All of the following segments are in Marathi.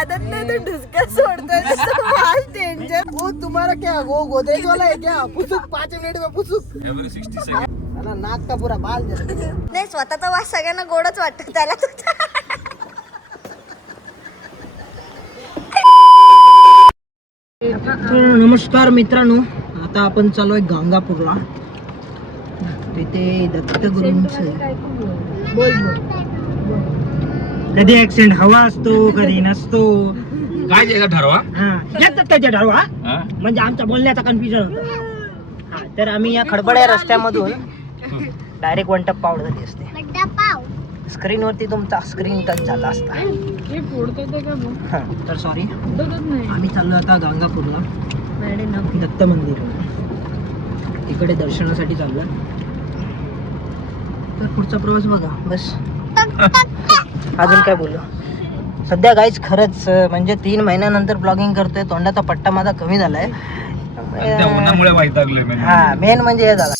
पादत नाही तो ढुसका सोडतोय फास्ट डेंजर. वो तुम्हारा क्या वो गोदरेज वाला है क्या? पुसुक 5 मिनट में पुसुक. Every 60 second. नाक का पूरा बाल जला. नाही स्वतःचा वास सगळ्यांना गोडच वाटतं त्याला तुझा. नमस्कार मित्रांनो, आता आपण चालू आहे गांगापूरला. तिथे दत्तगुरूंचं बोल कधी ऍक्सिडेंट हवा असतो कधी नसतो. काय जे ठरवा त्याच्या ठरवा म्हणजे आमचा बोलण्याचा कन्फ्युजन होता. तर आम्ही या खडबड्या रस्त्यामधून डायरेक्ट वन टप पावड झाली असते. स्क्रीन वरती तुमचा स्क्रीन टच झाला असता. तर सॉरी. आम्ही चाललो आता गांगापूरला दत्त मंदिर. इकडे दर्शनासाठी चाललो. तर पुढचा प्रवास बघा बस. अजून काय बोलू. सध्या गाईच खरंच म्हणजे 3 महिन्यानंतर ब्लॉगिंग करतोय. तोंडाचा पट्टा माझा कमी झालाय. उन्हामुळे वैतागलोय मी. हा मेन म्हणजे हे झाला.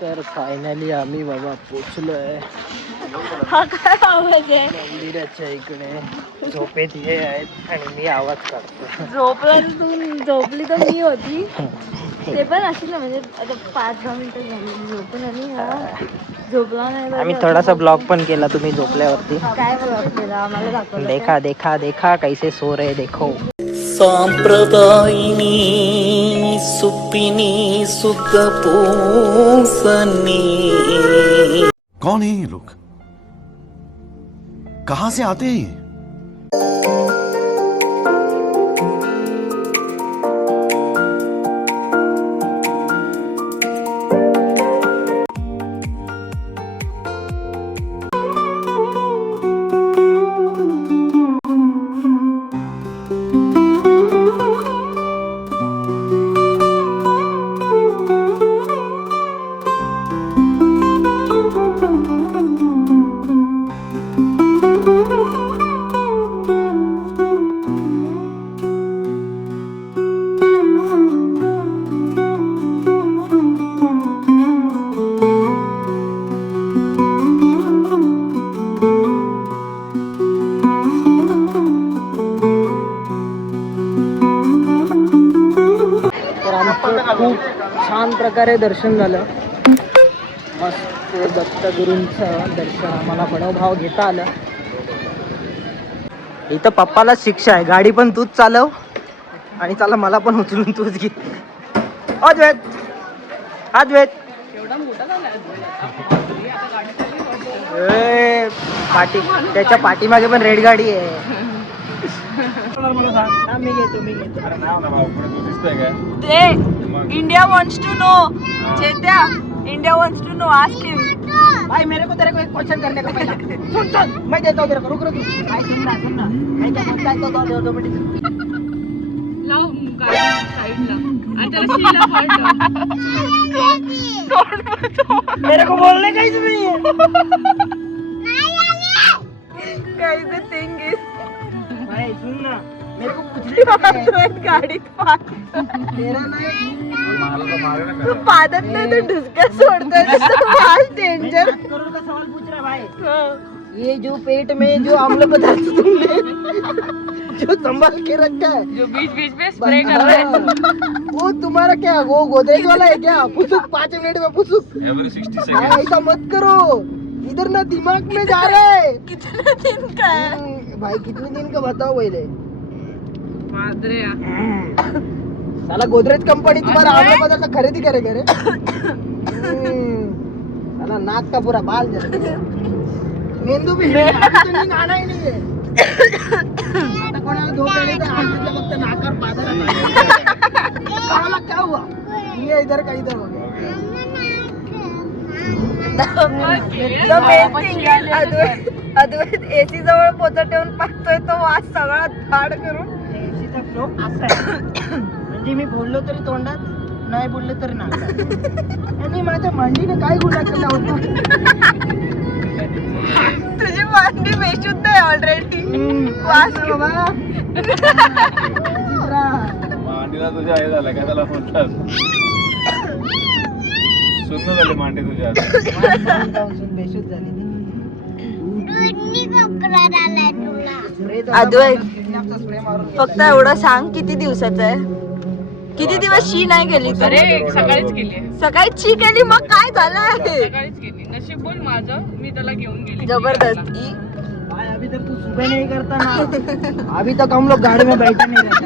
तर फायनली आम्ही बाबा पोचलोय मंदिराच्या इकडे. झोपेत हे आहेत आणि मी आवाज काढतो. झोपला तू झोपली तर मी होती. ते पण असेल ना म्हणजे आता 5-10 मिनिटं झाली झोपून आणि झोपला नाही. आम्ही थोडासा ब्लॉग पण केला तुम्ही झोपल्यावरती. काय ब्लॉग केला आम्हाला दाखवलं. देखा देखा देखा कैसे सो रहे देखो. सांप्रदायिनी सुपिनी सुख पोसनी. कौन है ये लोग? कहां से आते हैं ये? खूप छान प्रकारे दर्शन झालं. मस्त दत्तगुरूंचं दर्शन आम्हाला मनोभाव घेता आलं. इथं पप्पाला शिक्षा आहे. गाडी पण तूच चालव आणि चला मला पण उचलून तूच घे. अद्वैत पाठी त्याच्या पाठीमागे पण रेड गाडी आहे. मी घेतो. ते India wants to know. Chetya India wants to know. Ask him. भाई मेरे को तेरे को एक क्वेश्चन करने का पहला. सुन मैं देता हूँ तेरे को. रुक भाई सुन ना मैं क्या बोलता है तो 2 मिनट लाव गाडी साइडला. आता शीला पडतो. मेरे को बोलने का ही नहीं है. गाइस द थिंग इज भाई सुन ना मेरे को पूछने का है. गाडीत पाद. तेरा नाही तू पादत नाही तो ढुसका सोडतोय फास्ट डेंजर. करोड़ का सवाल पूछ रहा भाई. ये जो पेट में जो अम्ल पदार्थ तुमने जो संभाल के रखा है जो बीच में स्प्रे कर रहा है वो तुम्हारा क्या वो गोदरेज वाला है क्या? पुसुक 5 मिनट में पुसुक. Every 60 second. ऐसा मत करो. इधर ना दिमाग में जा रहा है. कितना दिन का है भाई कितने दिन का बताओ पहले. मादरे साला गोदरेज कंपनी तुम्हारा आम्ल पदार्थ खरेदी करेगा रे. साला नाक का पूरा बाल जला. मेंदू भी आना ही नाही आहे. आता कोणाला झोप येते तर हातातलं फक्त नाकावर पादर. साला क्या हुआ? ये इधर का इधर हो गया. अद्वैत एसी जवळ पोतं ठेवून पाहतोय तो वास सगळा धाड करून. एसीचा फ्लो असा आहे म्हणजे मी बोललो तरी तोंडात नाही बोललो तरी नाकात. आणि माझ्या मांडीने काय गुन्हा केला होता. तुझी मांडी बेशुद्ध आहे ऑलरेडी. वास बाबा. मांडीला तुझ्या हे झालं काय त्याला म्हणतात सुन्न झाले मांडे तुझ्या बेशुद्ध झाली ती. अद्वैत स्प्रे मारून फक्त एवढं सांग किती दिवसाचं आहे? किती दिवस शी नाही केली तू? सकाळीच केली सकाळी शी केली मग काय झालंय? सकाळीच केली. नशीब बोल माझं, मी त्याला घेऊन गेली. जबरदस्ती. भाई अभी तक तू सुबह नहीं करता ना अभी तक हम लोग गाड़ी में बैठे नहीं रहते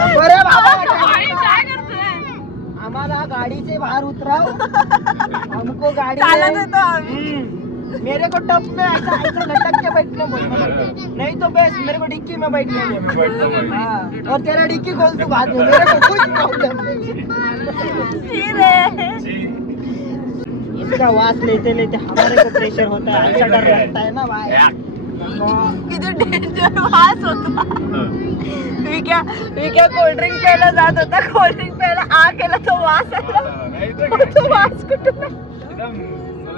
अरे बाबा काय करतोय? आम्हाला गाड़ी से बाहर उतराओ हमको गाड़ी चालत में होतो आम्ही. मेरे को टप में ऐसा ऐसा लटक के बैठने बोलना नहीं तो बेस्ट मेरे को डिक्की में बैठने बोलना हाँ, और तेरा डिक्की खोल तू बाद में मेरे को कुछ प्रॉब्लम नहीं शी रे. इसका वास लेते लेते हमारे को प्रेशर होता है ऐसा डर लगता है ना भाई किती डेंजर वास होता. विक्या कोल्ड्रिंक प्यायला जात होता. कोल्ड्रिंक प्यायला आ केला तो वास आला. तो वास कुठून?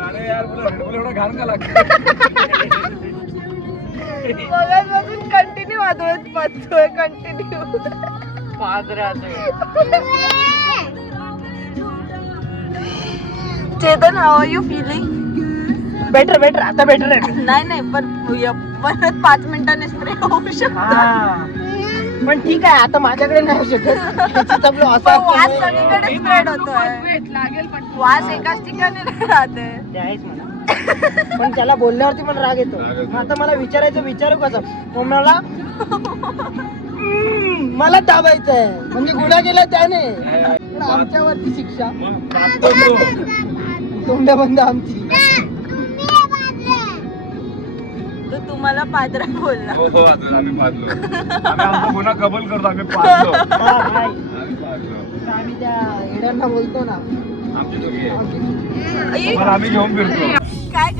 अरे यार बोला एवढा घाण का लागतं मगाचपासून कंटिन्यू वाजवत पडतोय continue. Chetan, how are you feeling? Better better आता बेटर आहे नाही पण परत 5 मिनिटांनी स्प्रे होऊ शकतो. हा. पण ठीक आहे आता माझ्याकडे नाही शकत त्याची तबलो असा पण वास सगळीकडे स्प्रेड होतोय. लागेल पण वास एकाच ठिकाणी नाही राहते. ते आहेच म्हणा पण त्याला बोलल्यावरती मला राग येतो. मग आता मला विचारू कसं मग मला दाबायचंय म्हणजे गुन्हा केला त्याने पण आमच्यावरती शिक्षा तोंड बंद आमची. तो तुम्हाला पादरा बोलला. हो आम्ही पाजलो आम्ही आमचा गुन्हा कबूल करतो आम्ही पाजलो हा, हाय. आम्ही पाजलो आम्ही त्या येड्यांना बोलतो ना आमची चुकी आहे आई, पण आम्ही घेऊन फिरतो काय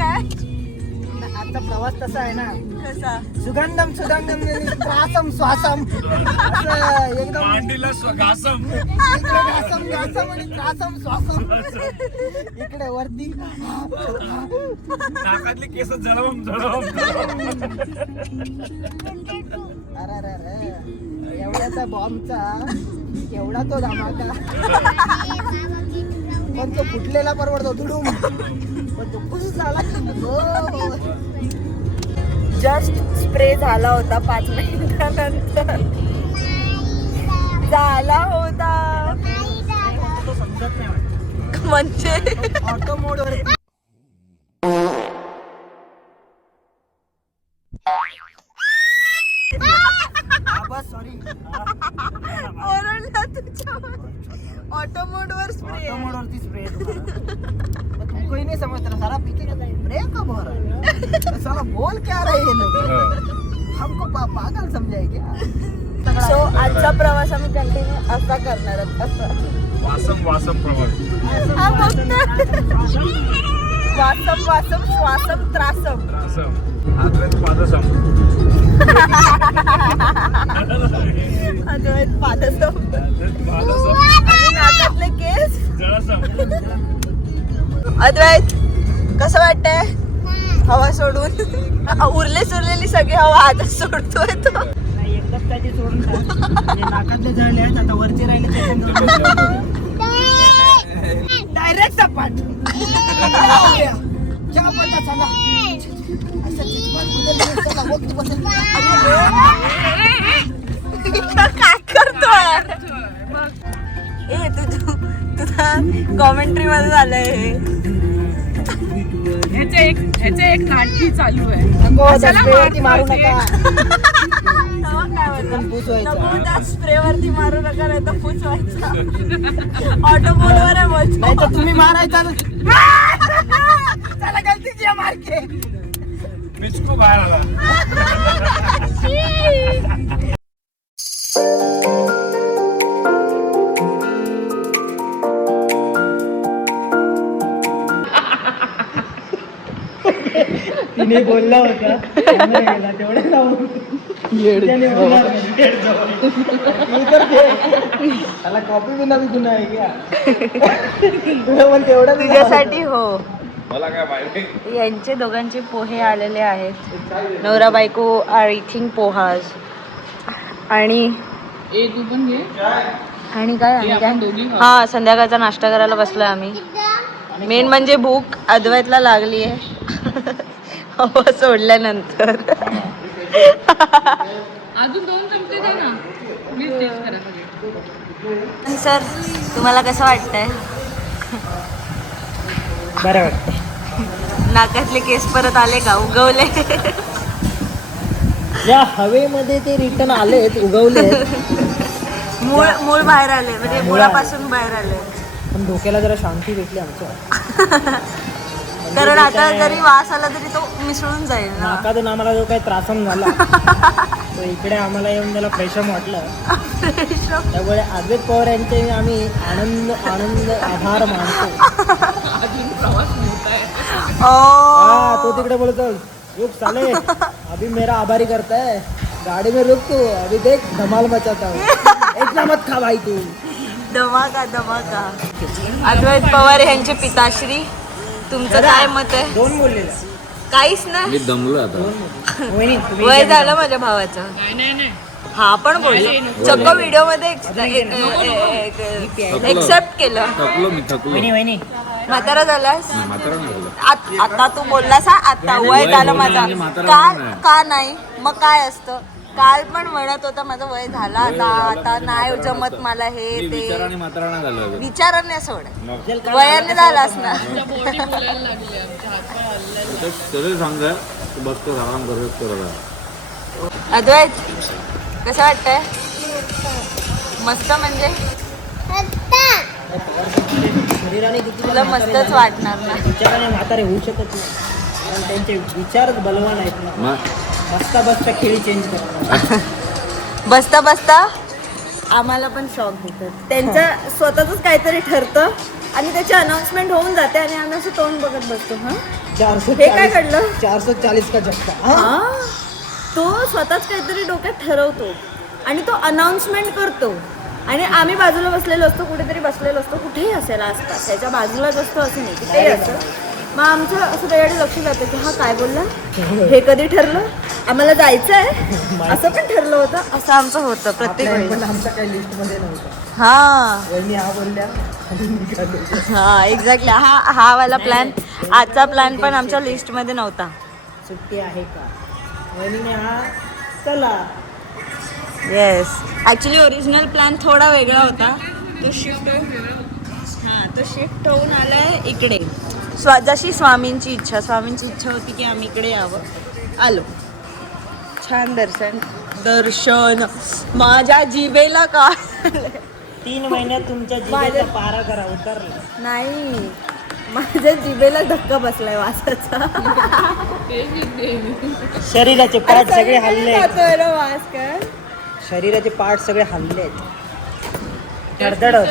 आजचा प्रवास तसा आहे ना कसा? सुगंधम त्रासम श्वासम असं एकदम मांडीला घासम इकडे घासम घासम आणि त्रासम श्वासम इकडे वरती नाकातली केस जळवम अरे एवढ्याचा बॉम्बचा एवढा तो धमाका पण तो फुटलेला परवडतो दुडूम पण तो खुश झाला की जस्ट स्प्रे झाला होता 5 मिनिटानंतर झाला होता तो समजत नाही म्हणजे ऑटो मोड वर सॉरी ओरडला तुझ्यावर. ऑटो मोड वर स्प्रे. ऑटो मोड वरती स्प्रे तुमको ही नहीं समझ रहा सारा पीछे का स्प्रे कब हो रहा है साला बोल क्या रहे हैं लोग हमको पागल समझाए क्या सो आजचा प्रवास आम्ही कंटिन्यू असा करणार आहोत. असं वासम प्रवास हा फक्त वासम श्वासम त्रासम. असं आद्वैत पादसम अद्वैत पादसम. पादसम आणि नाकातले केस. जळसम अद्वैत कसं वाटतंय हवा सोडून? उरलेली सगळी हवा आता सोडतोय तो. नाही एकदाच त्याची सोडून टाक. हे नाकातले जळले आहेत आता वरती राहिले डायरेक्ट सपाट क्या पता चला असं चिकन चला वक्त बसेल काय करतोय? ए तुझा कॉमेंट्री मध्ये झालंय हे. ह्याचे एक नाटकी चालू आहे. स्प्रेवरती मारू नका तेव्हा काय म्हणतात? पूस व्हायचा. नको त्या स्प्रे वरती मारू नका नाही तर पूस व्हायचा. ऑटो मोडवर आहे बोलतो. नाही तर तुम्ही मारायचा ना. चला गलती किया मार के पिचकू बाहेर आला तिने बोलला होता तेवढे लावून त्याला कॉपी बिना भी गुन्हा आहे क्या पण तेवढं तुझ्यासाठी हो. मला काय माहिती यांचे दोघांचे पोहे आलेले आहेत. नवरा बायको आर इथिंग पोहाज आणि ए तू पण घे. आणि काय हा संध्याकाळचा नाश्ता करायला बसलोय आम्ही. मेन म्हणजे भूक अद्वैतला लागली आहे हवा सोडल्यानंतर. अजून 2 चमचे दे ना. मी टेस्ट करायला. सर तुम्हाला कसं वाटतंय? बरं वाटतं. नाकातले केस परत आले का उगवले? या हवेमध्ये ते रिटर्न आलेत, उगवलेत. मूळ बाहेर आले म्हणजे मुळापासून बाहेर आले. पण डोक्याला जरा शांती भेटली आमच्या. कारण आता जरी वास आला तरी तो मिसळून जाईल ना. नाकातून आम्हाला जो काही त्रासन झाला तो इकडे आम्हाला येऊन त्याला फ्रेशम वाटलं. त्यामुळे अद्वैत पवार यांचे आम्ही आनंद आभार मानतो. अजून प्रवास मोठा आहे. हाँ, तो तिकडे बोलतो रुक साले अभी मेरा आभारी करता है, गाड़ी में रुक तू, अभी देख धमाल मचाता हूँ. इतना मत खा भाई तू. धमाका. अद्वैत पवार यांचे पिताश्री, तुमचं काय मत आहे? 2 बोललेलं. काहीच नाही. मी दमलो आता. वहिनी, तुम्ही वय झालं माझ्या भावाचं. नाही हा पण बोलले चक्क व्हिडिओ मध्ये एक्सेप्ट केलं. थकलो. वहिनी म्हातारा झालास म्हातारा नाही झालो. आता तू बोललास हा, आता वय झालं माझं. का नाही मग काय असतं? काल पण म्हणत होता माझं वय झालं आता नाही जमत मला हे ते. विचाराने म्हातारा नाही झालो. विचाराने सोड वयाने झालास ना. बॉडी बोलायला लागली. आमच्या हातपाय हल्लायला. तरी सांगा बसतो आराम करत. अद्वैत कसं वाटतंय? मस्त म्हणजे शरीराने किती तुला मस्तच वाटणार ना. विचाराने म्हातारे होऊ शकत नाही, कारण त्यांचे विचारच बलवान आहेत ना. बसता खेळी चेंज करतात. बसता आम्हाला पण शॉक देतात. त्यांचं स्वतःच काहीतरी ठरतं आणि त्याची अनाउन्समेंट होऊन जाते आणि आम्ही असं तोंड बघत बसतो. हा हे काय घडलं? 440 का झटका. हा तो स्वतःच काहीतरी डोक्यात ठरवतो आणि तो अनाउन्समेंट करतो आणि आम्ही बाजूला बसलेलो असतो, कुठेतरी बसलेलो असतो, कुठेही असेल आसपास त्याच्या बाजूलाच असतो असं नाही, कुठेही असं. मग आमचं असं त्याच्याकडे लक्ष जातं की हा काय बोलला, हे कधी ठरलं, आम्हाला जायचं आहे असं पण ठरलं होतं. असं आमचं होतं प्रत्येक वेळी. पण आमच्या काही लिस्ट मध्ये नव्हतं. हा वहिनी हा बोलल्या आणि निघालो. हा एक्झॅक्टली. हा वाला प्लॅन, आजचा प्लॅन पण आमच्या लिस्टमध्ये नव्हता. सुट्टी आहे का वहिनीने हा चला. येस ॲक्च्युली ओरिजिनल प्लॅन थोडा वेगळा होता. तो शिफ्ट होऊन आलाय इकडे. जशी स्वामींची इच्छा होती की आम्ही इकडे यावं. आलो. छान दर्शन माझ्या जिभेला का 3 महिन्यात तुमच्या जिभेचा पारा करा उतरला नाही. माझ्या जिभेला धक्का बसलाय वासाचा. शरीराचे पार्ट सगळे हल्ले. वास काय शरीराचे पार्ट सगळे हल्ले. धडधड होत.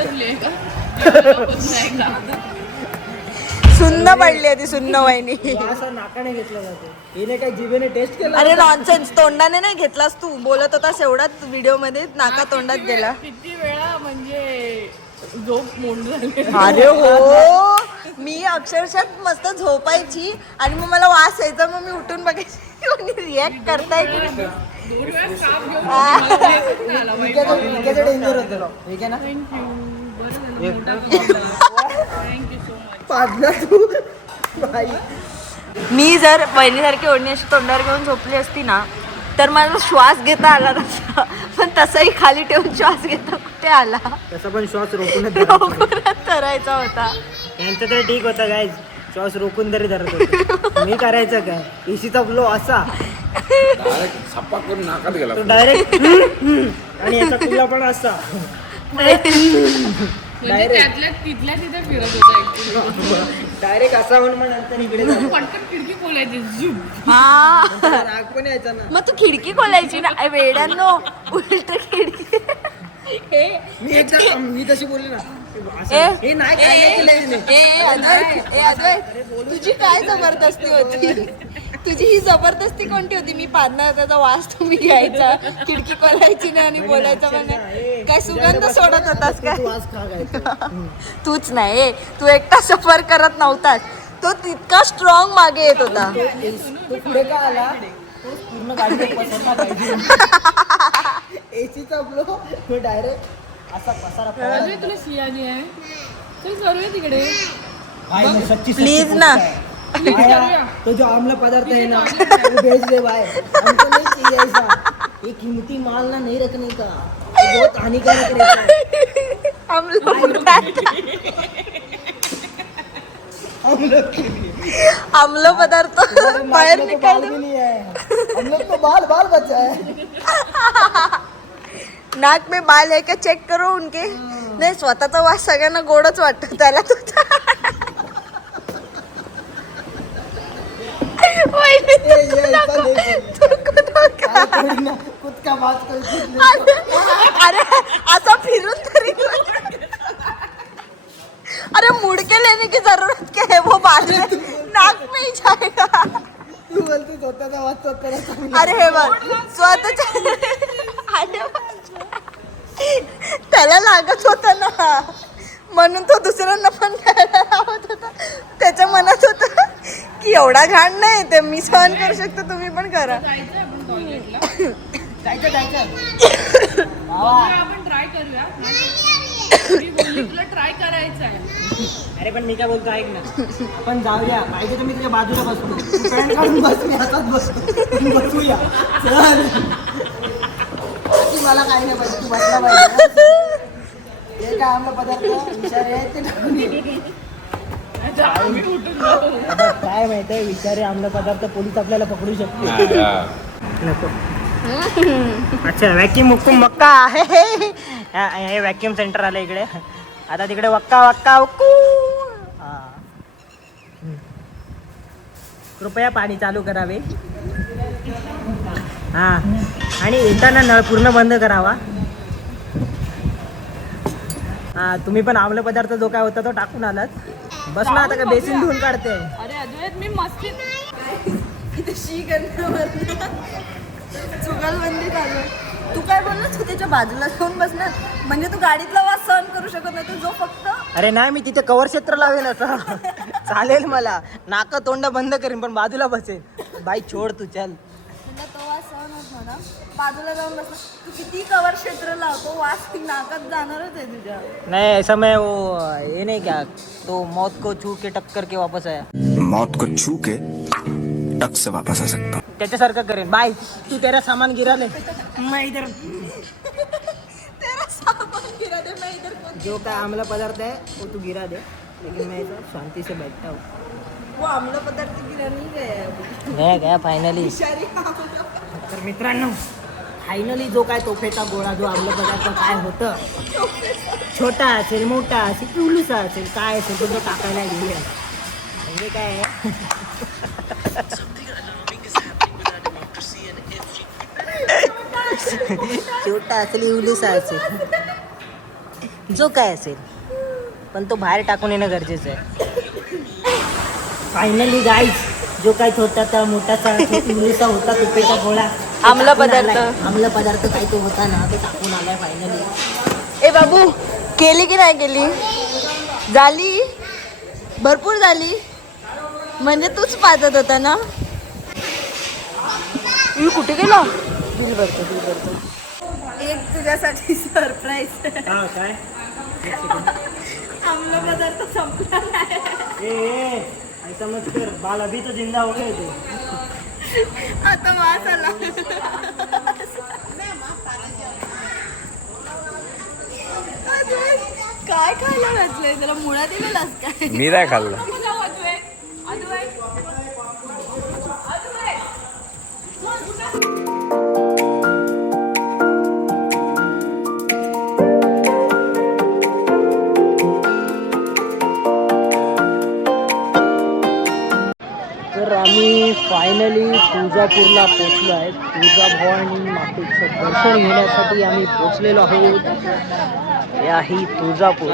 सुन्न पडली होती सुन्न वहिनी. असं नाकाने घेतलं जातं. हिने काय जिभेने टेस्ट केलं? अरे नॉनसेन्स. तोंडाने नाही घेतलास तू. बोलत होतास एवढाच व्हिडिओ मध्ये नाका तोंडात गेला. किती वेळा म्हणजे झोप मोड झाली. अरे हो मी अक्षरशः मस्त झोपायची आणि मग मला वास यायचा, मग मी उठून बघायची कोणी रिॲक्ट करताय की नाही. 2 वेळा काप घेऊन आला. विकेचं डेंजर होतं. ठीक आहे ना. पाडला तू बाई. मी जर बहिणीसारखी ओढणी अशी तोंडावर घेऊन झोपली असती ना तर मला श्वास घेता आला नसता. पण तसंही खाली ठेवून श्वास घेता कुठे आला. तसा पण श्वास रोखूनच करायचा होता. यांचं तर ठीक होतं गाईज, श्वास रोखून तरी धरत होतं. मी करायचं काय, एसीचा फ्लो असा डायरेक्ट छप्पा करून नाकात गेला. तो डायरेक्ट आणि याचा तुला पण असा म्हणजे त्यातल्या तिथल्या तिथे फिरत होता. डायरेक्ट असा म्हणून मग नंतर इकडे जातो. पटकन खिडकी खोलायची. झुम. हा राग पण यायचा ना. मग तू खिडकी खोलायची ना वेड्यांनो. उलट खिडकी. मी तशी बोलली ना. हे नाही काय नाही केलं याने. अद्वैत तुझी काय जबरदस्ती होती. तुझी ही जबरदस्ती कोणती होती. मी पाडणार त्याचा वास तुम्ही घ्यायचा, खिडकी खोलायची नाही आणि बोलायचं पण काय सुगंध सोडत होतास काय. तूच नाही, तू एकटा सफर करत नव्हतास. तो तितका स्ट्रॉंग मागे येत होता. तो पुढे का आला, तो पूर्ण गाडी पसरला पाहिजे. एसीचा फ्लो तो डायरेक्ट असा पसारा अजय तुला सियानी आहे चल करूया तिकडे भाई मैं सच्ची प्लीज ना करूया तो जो आमला पदार्थ है ना वो भेज दे भाई, हमको नहीं चाहिए ऐसा। ये कीमती माल ना नहीं रखने का, ये बहुत हानिकारक रहता है हम लोग के लिए। आम्ल पदार्थ हमारे बाहेर नाक में तो बाल निकाल भी नहीं है, हम लोग तो बाल बाल बचा है। नाक में बाल है का चेक करो उनके. नाही स्वतःचा वास सगळ्यांना गोडच वाटतो त्याला तुझा वहिनी, ये ऐसा नहीं थोडी ना. खुद का बात कोई खुद नहीं। अरे असा फिरून तरी अरे मुड़ के लेने की जरूरत क्या है, वो बाद में नाक में ही जाएगा. तू बोलती स्वतःचा वाद स्वतःला चांगला. अरे हे बघ स्वतःच्या अरे त्याला लागत होता ना म्हणून तो दुसऱ्यांना पण द्यायला लावत होता. त्याच्या मनात होतं की एवढा घाण नाही ते मी सहन करू शकतो, तुम्ही पण करा. जायचं आपण टॉयलेटला जायचं आपण ट्राय करूया मी बोलली तुला ट्राय करायचं आहे. अरे पण मी काय बोलतो ऐक ना, आपण जाऊया, पाहिजे तर मी तुझ्या बाजूला बसतो, पॅन्ट काढून बस, मी हातात बसतो, बसूया चल. मला काही नाही पाहिजे, तू बसला पाहिजे. हे काय आम्हाला पदार्थ विचारे आहेत ते टाकून ये. काय माहितीये विचारे आम्हाला पदार्थ पोलीस आपल्याला पकडू शकते. नको. अच्छा व्हॅक्युम मुक्कुम मक्का आहे, हे व्हॅक्युम सेंटर आलं इकडे. आता तिकडे वक्का वक्का वक्कू. कृपया पाणी चालू करावे. हा आणि येताना नळ पूर्ण बंद करावा. हा तुम्ही पण आम्ल पदार्थ जो काय होता तो टाकून आलात. बस ना आता काय बेसिन धुवून काढते. अरे अद्वैत मी मस्ती इथे शी करण्यावर चुगलबंदी चालू आहे. तू काय बोललास तू त्याच्या बाजूला जाऊन बसणार म्हणजे तू गाडीतला वास सहन करू शकत नाही, तू जो फक्त. अरे नाही मी तिथे कवर क्षेत्र लावेल असं चालेल मला, नाक तोंड बंद करीन पण बाजूला बसेल. बाई छोड तू चल. तुला तो वास सहन होत नव्हता, बाजूला जाऊन बसणार. तू किती कवर क्षेत्र लावतो वास नाकात जाणारच आहे तुझ्या. नहीं ऐसा मैं वो ये नहीं क्या तो मौत को छू के टक करके वापस आया. मौत को छू के टक से वापस आ सकता हूँ. त्याच्यासारखं करेन. बाय तू तेरा सामान गिरा ले, मैं इधर तेरा सामान गिरा दे, मैं इधर जो का आम्ल पदार्थ है वो तू गिरा दे, लेकिन मैं ऐसा शांति से बैठता हूँ. वो आम्ल पदार्थ गिरा नहीं गया अभी. गया फायनली. बिचारी आम्ल. तर मित्रांनो फायनली जो काय तोफेचा गोळा जो आम्ल पदार्थ काय होतं, छोटा असेल मोठा असेल पिवलूसा असेल काय असेल तो टाकायला गेले. म्हणजे काय आहे छोटा असेल इवलूसा असेल जो काय असेल पण तो बाहेर टाकून येणं गरजेचं आहे. फायनली गाईज जो काय छोटासा मोठासा इवलूसा होता तुपेचा गोळा आम्ल पदार्थ. आम्ल पदार्थ काय तो होता ना तो टाकून आलाय फायनली. ए बाबू केली की नाही केली? झाली भरपूर झाली म्हणजे तूच पाजत होता ना. मी कुठे गेला? बिल भरतो. एक तुझ्यासाठी सरप्राईज. काय आम्ल पदार्थ संपला नाही. ऐसा मत कर, बाल अभी तो जिंदा हो गए थे. आता वास आला. काय खायला घातलंय त्याला? मुळा दिलेलास काय? मी नाही खाल्लं. तर आम्ही फायनली तुळजापूरला पोचलो आहे. तुळजाभवानी मातेचं दर्शन घेण्यासाठी आम्ही पोचलेलो आहोत. हे आहे तुळजापूर.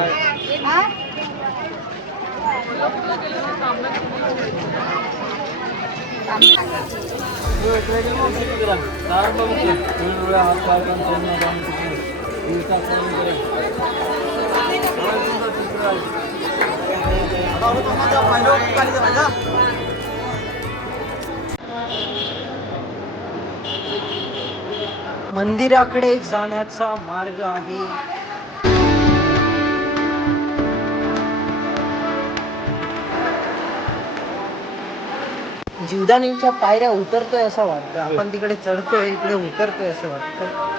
मंदिराकडे जाण्याचा मार्ग आहे. जीवदानीच्या पायऱ्या उतरतोय असं वाटतं. आपण तिकडे चढतोय, इकडे उतरतोय असं वाटतं.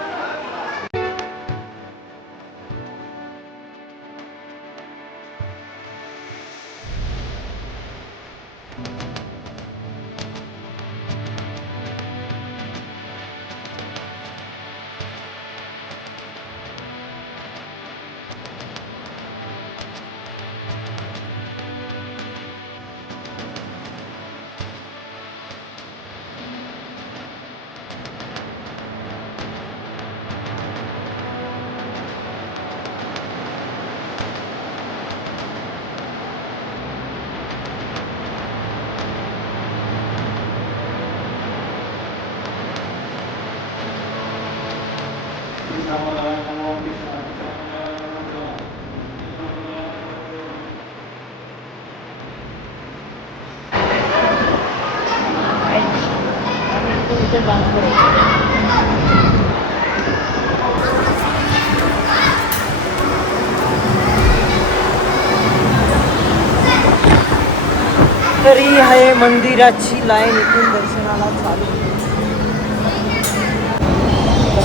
तरी आहे मंदिराची लाईन इथून दर्शनाला चालू.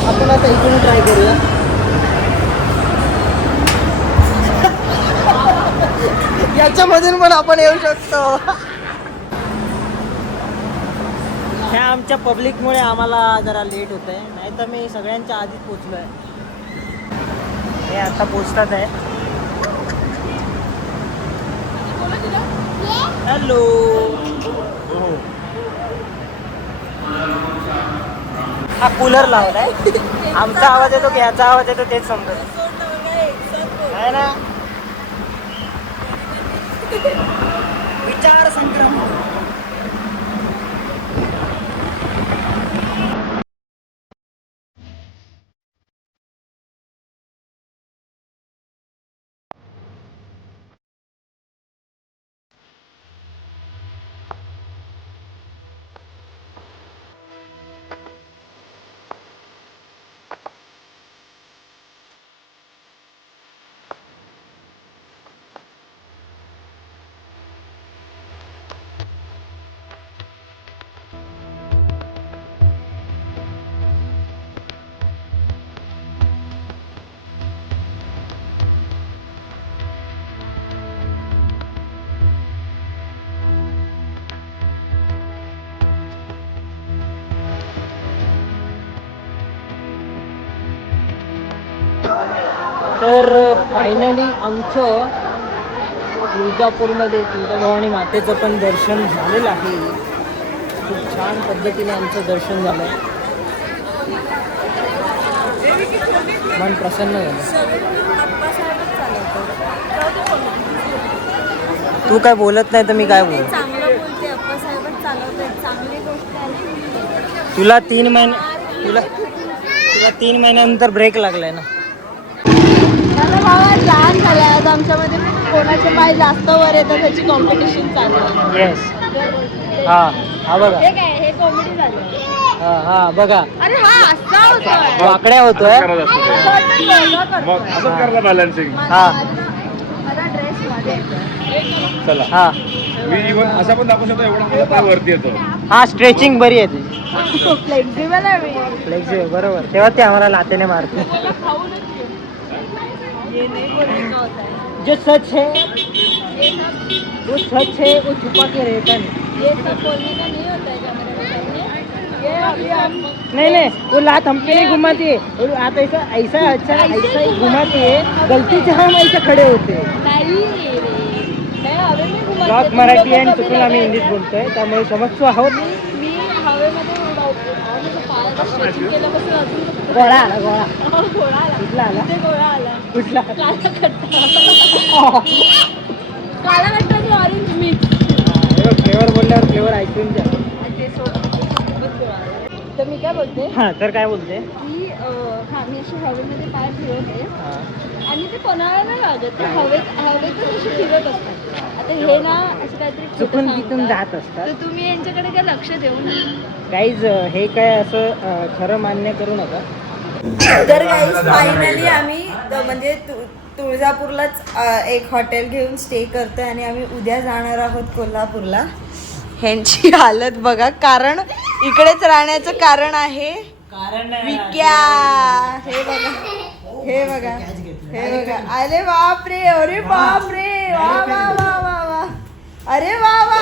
आपण आता इथून ट्राय करूया. याच्यामधून पण आपण येऊ शकतो. ह्या आमच्या पब्लिकमुळे आम्हाला जरा लेट होत आहे, नाही तर मी सगळ्यांच्या आधीच पोचलो आहे. हे आता पोचतात आहे. हॅलो. हा कूलर लावलाय. आमचा आवाज येतो की ह्याचा आवाज येतो तेच समजत आहे ना. विचार संग्राम. तर फायनली आमचं तुळजापूरमध्ये तुळजाभवानी मातेचं पण दर्शन झालेलं आहे. खूप छान पद्धतीने आमचं दर्शन झालं. मन प्रसन्न झालं. तू काय बोलत नाही तर मी काय बोलू. चांगलं बोलते, अप्पासाहेबच चालवतात, चांगली गोष्ट आहे. तुला 3 महिन्यानंतर ब्रेक लागलाय ना. भावा लहान झालाय. आज आमच्यामध्ये कोणाचे पाय जास्त वर येतात त्याची कॉम्पिटिशन चालू आहे. येस. हा बघा. हे काय, हे कॉमेडी झालं. हा बघा. अरे हा असा होतोय, वाकड्या होतोय. मग असं करला बॅलन्सिंग. हा मला ड्रेस मध्ये चला. हा मी इव्हन असा पण दाखवू शकतो एवढा माझा पाय वरती येतो. हा स्ट्रेचिंग बरी आहे तुझी. फ्लेक्झिबल आहे मी. फ्लेक्झिबल बरोबर. तेव्हा ते आम्हाला लातेने मारते. जो सच है वो सच है, वो छुपा के रहता नहीं. ये सब बोलने का नहीं होता है कैमरे में सामने. ये अभी हम नहीं वो लात हम पे नहीं घुमाती है. वो आप ऐसा ऐसा अच्छा ऐसा ही घुमाती है. गलती से हम ऐसे खड़े होते हैं. नाही रे, मैं हवे में घुमाते. ब्लॉक मराठी आणि चुकून आम्ही हिंदीत बोलतोय त्यामुळे समजतो आहोत. मी हवेमध्ये उडवते. आणि माझ्या पायाला स्ट्रेचिंग केल्यापासून अजून गोळा आला गोळा. गोळा आला. कुठला आला? इथे गोळा आला. कुठला? काला खट्टा. काला खट्टा आणि ऑरेंज मिक्स. फ्लेवर बोलल्यावर फ्लेवर ऐकून घ्या. ते सोबत गोळा आला. तर मी काय बोलते हा तर काय बोलते की मी अशी हवेमध्ये पाय फिरवते आणि ते कोणाला नाही लागत. ते हवेतच अशी फिरत असतात. आता हे ना असं काहीतरी चुकून खोटं तिथून सांगतात. जात असतात. तर तुम्ही यांच्याकडे काय लक्ष देऊन गाईज हे काय असं खरं मान्य करू नका. तर गाईज फायनली आम्ही म्हणजे तुळजापूरलाच एक हॉटेल घेऊन स्टे करतोय आणि आम्ही उद्या जाणार आहोत कोल्हापूरला. ह्यांची हालत बघा, कारण इकडेच राहण्याचं कारण आहे विक्या. हे बघा हे बघा हे बघा. अरे बापरे, अरे बापरे, वा वा वा वा वा, अरे वा वा.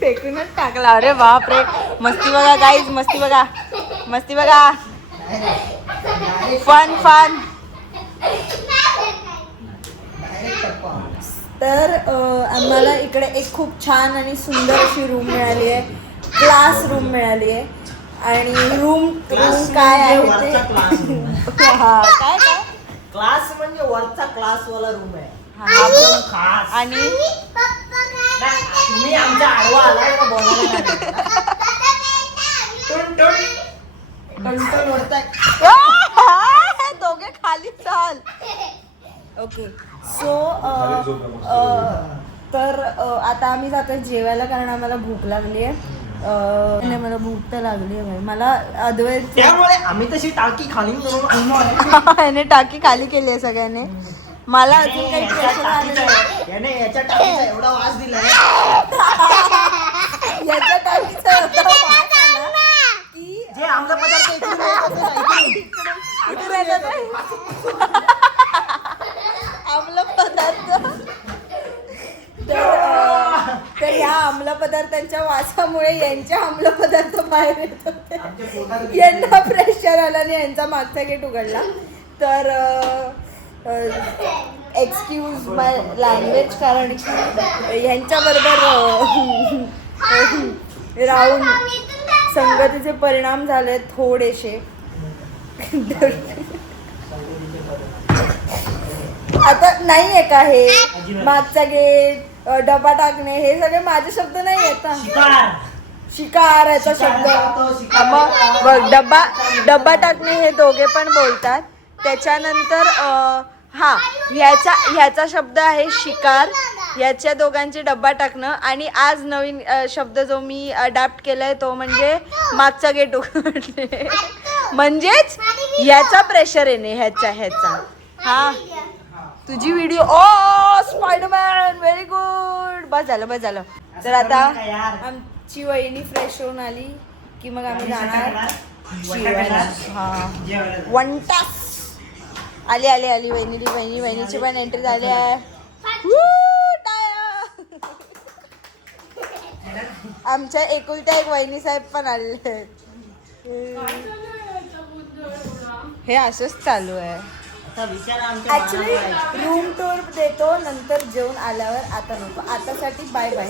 फेकूनच टाकला. अरे बापरे, मस्ती बघा गाईज, मस्ती बघा, मस्ती बघा, फन फन. तर आम्हाला इकडे एक खूप छान आणि सुंदर अशी रूम मिळाली आहे, क्लास रूम मिळाली आहे. आणि रूम काय आहे ते हा काय काय क्लास म्हणजे वरचा क्लास वाला रूम आहे. आणि तुम्ही आमच्या आडवा आलाय का बोलायला? टन ओढताय. दोघे खाली चाल. ओके सो तर आता आम्ही जातो जेवायला, कारण आम्हाला भूक लागली आहे. मला भूक तर लागली आहे. मला अद्वैत त्यामुळे आम्ही तशी टाकी खाली करून आणलो आहे. याने टाकी खाली केली आहे सगळ्यांनी. मला अजून काही प्रेशर आलं नाही. याने याच्या टाकीचा एवढा वास दिलाय, याच्या टाकीचा एवढा वास आला की जे आमचा पदार्थ इकडे येत होते, इकडे येतात आहे. आम्ल पदार्थ. तर ह्या आम्ल पदार्थांच्या वासामुळे यांचे आम्ल पदार्थ बाहेर येत होते. यांना प्रेशर आला आणि यांचा मागचा गेट उघडला. तर एक्सक्यूज माय लँग्वेज, कारण की यांच्याबरोबर राहून संगतीचे परिणाम झाले थोडेसे. आता नाही आहे का हे मागचा गेट, डबा टाकणे, हे सगळे माझे शब्द नाही आहेत. शिकार याचा शब्द. मग बघ, डबा टाकणे हे दोघे पण बोलतात. त्याच्यानंतर हा ह्याचा शब्द आहे शिकार. याच्या दोघांचे डब्बा टाकणं. आणि आज नवीन शब्द जो मी अडॅप्ट केलाय तो म्हणजे मागचा गेट उघडणे. म्हणजेच ह्याचा प्रेशर येणे, ह्याचा. हा तुझी व्हिडिओ. ओ स्पायडरमॅन, व्हेरी गुड. बस झालं. तर आता आमची वहिनी फ्रेश होऊन आली की मग आम्ही जाणार जेवायला. हा 1 तास. आली वहिनीची पण एंट्री झाली आहे. आमच्या एकुलत्या एक वहिनी साहेब पण आलेले आहेत. हे असंच चालू आहे. ऍक्च्युली रूम टूर देतो नंतर जेवण आल्यावर, आता नको. आतासाठी बाय बाय.